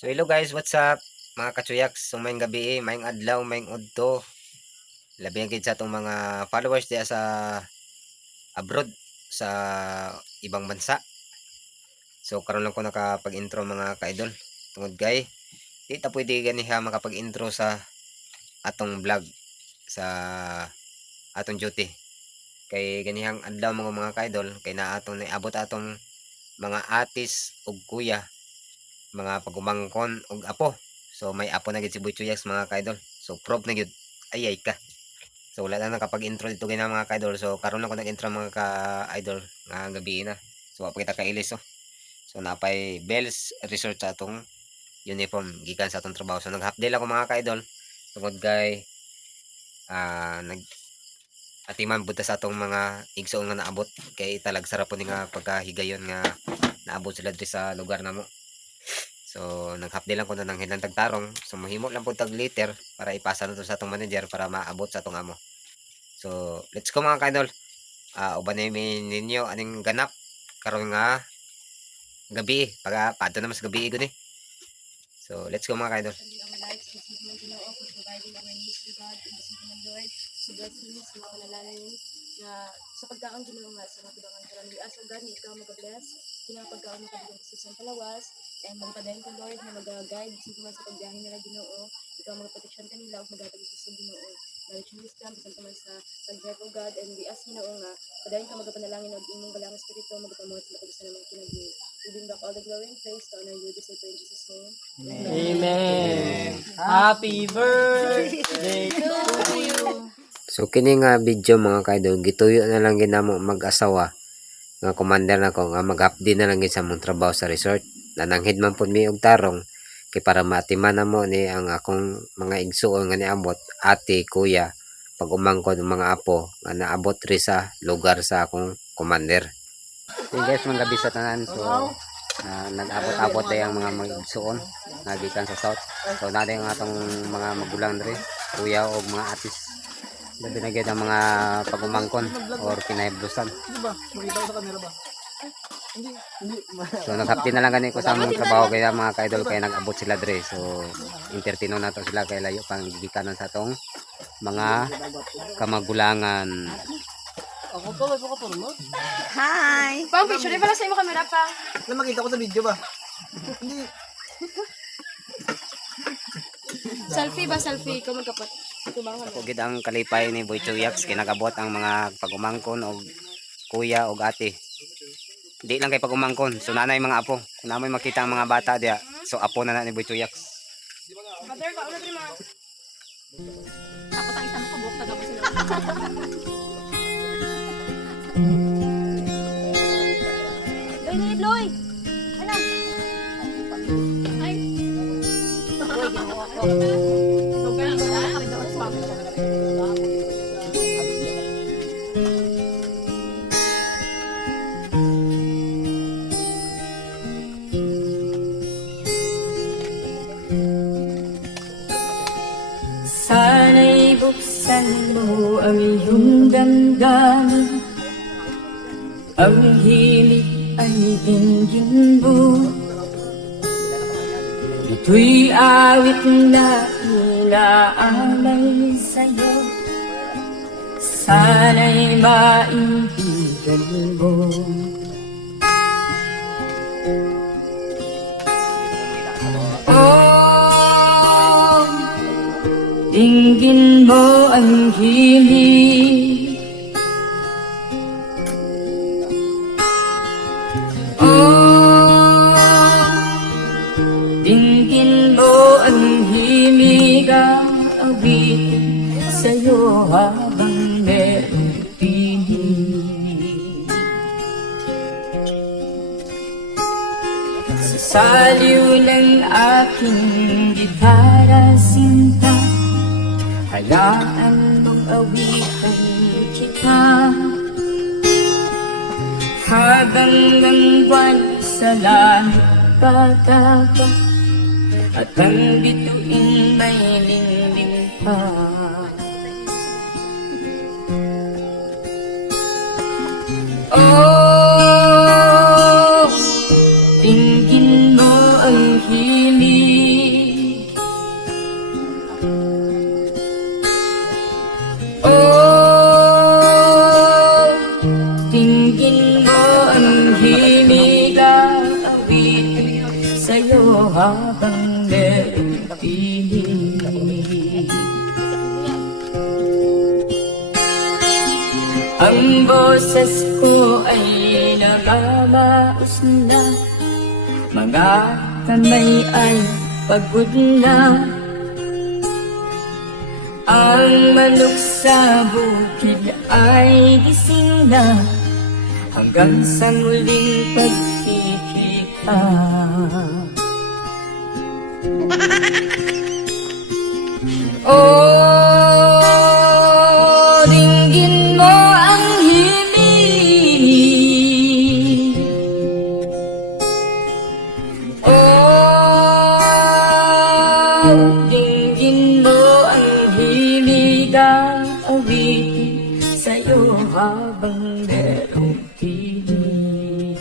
So hello guys, what's up mga katsuyaks? So mayong gabi, mayong adlaw, mayong udto. Labi ang sa itong mga followers diya sa abroad, sa ibang bansa. So karon lang ko nakapag-intro mga ka-idol. Tungod kay di ta pwede ganiha makapag-intro sa atong vlog sa atong duty. Kay ganihang adlaw mga ka-idol, kay naatong naabot atong mga atis ug kuya, mga pagumangkon ug apo. So may apo na gid si Boy Chuyaks mga ka-idol. So prob na gid. Ayay ka. So wala na nakapag-intro dito gina mga ka-idol. So karon ako nag-intro mga ka-idol nga gabi na. So wa pa kita kailis oh. So napay Bells Resort sa atong uniform gikan sa atong trabaho. So nag-half day ako mga ka-idol. Tungod kay nag atiman buta sa atong mga igsoon nga naabot kay talag sarap po ni nga pagkahigayon nga naabot sila diri sa lugar namo. So nag-half day lang ko na nang hilang tagtarong. So mahimo lang po tag liter para ipasa na to sa atong manager para maabot sa atong amo. So let's go mga ka-idol. Uban na ninyo aning ganap karon nga gabi para pato na mas gabi gud eh. So let's go mga ka-idol. So blessings, mga panalangin na sa pagkaon Ginoo nga sa matudangan karon asa gani ikaw mag-bless kina pagkaon makabigay sa palawas and magpadayon ka Lord na mag-guide sa sa pagbiyahe nila Ginoo ikaw mag-protection kanila ug maghatag sa Ginoo knowledge and wisdom sa sa pag-drive of God and we ask Ginoo nga padayon ka magpanalangin og imong balang espiritu magpamuhat sa mga sa namang kinabuhi giving back all the glory and praise to honor you this I pray in Jesus name. Amen. Happy birthday to you. So kini nga video mga ka-idol gituyo na lang gid namo mag-asawa nga commander nako nga mag-update na lang gid sa mong trabaho sa resort. Nananghid man pud mi og tarong kay para matiman namo ni ang akong mga igsuon nga niabot ate kuya pag umangkon mga apo nga naabot ri sa lugar sa akong commander. So guys, mga gabi sa tanan. So nag-abot-abot day ang mga igsuon nga gikan sa south. So naday ang atong mga magulang diri, kuya o mga atis. Labi na gid ang mga pagumangkon or kinahiblusan. Diba? Makita ko sa camera ba? So nag-hapti na lang gani ko sa among trabaho kaya mga ka-idol kaya nag-abot sila dre. So entertaino na to sila kay layo pang gikanan sa tong mga kamagulangan. Ako to, live ako to, no? Hi. Pang picture pala sa imo camera pa. Na makita ko sa video ba? Hindi. Selfie ba selfie ko magkapat. Ako gid ang kalipay ni Boy Chuyaks kay nag-abot ang mga pagumangkon og kuya og ate. Di lang kay pagumangkon, so nanay mga apo. Kung namoy makita ang mga bata diya, so apo na ni Boy Chuyaks. Mother ka una diri ma. Ako sa isang kabuk ta gamay sila. Loy. Ano? Ay. Loy ginawa ko. Sana'y buksan mo ang iyong damdamin. Ang hilig ay dinggin mo. Ito'y awit na inaalay sa'yo. Sana'y maibigan mo. Oh, dinggin mo ang hilig. Oh, dinggin mo ang hilig ang awitin sa'yo habang merong pinig. Sa saliw ng aking gitara sinta, hayaan mong awitan kita habang ang buwan sa langit pagkaba at ang bituin may lingling pa. Oh, dinggin mo ang hilig. sa'yo habang merong piling. Ang boses ko ay nagamaos na, mga kamay ay pagod na. Ang manok sa bukid ay gising na, hanggang sa muling pagkikita. Oh, dinggin mo ang himig. Oh, dinggin mo ang himig, ang awitin sa'yo habang merong piling.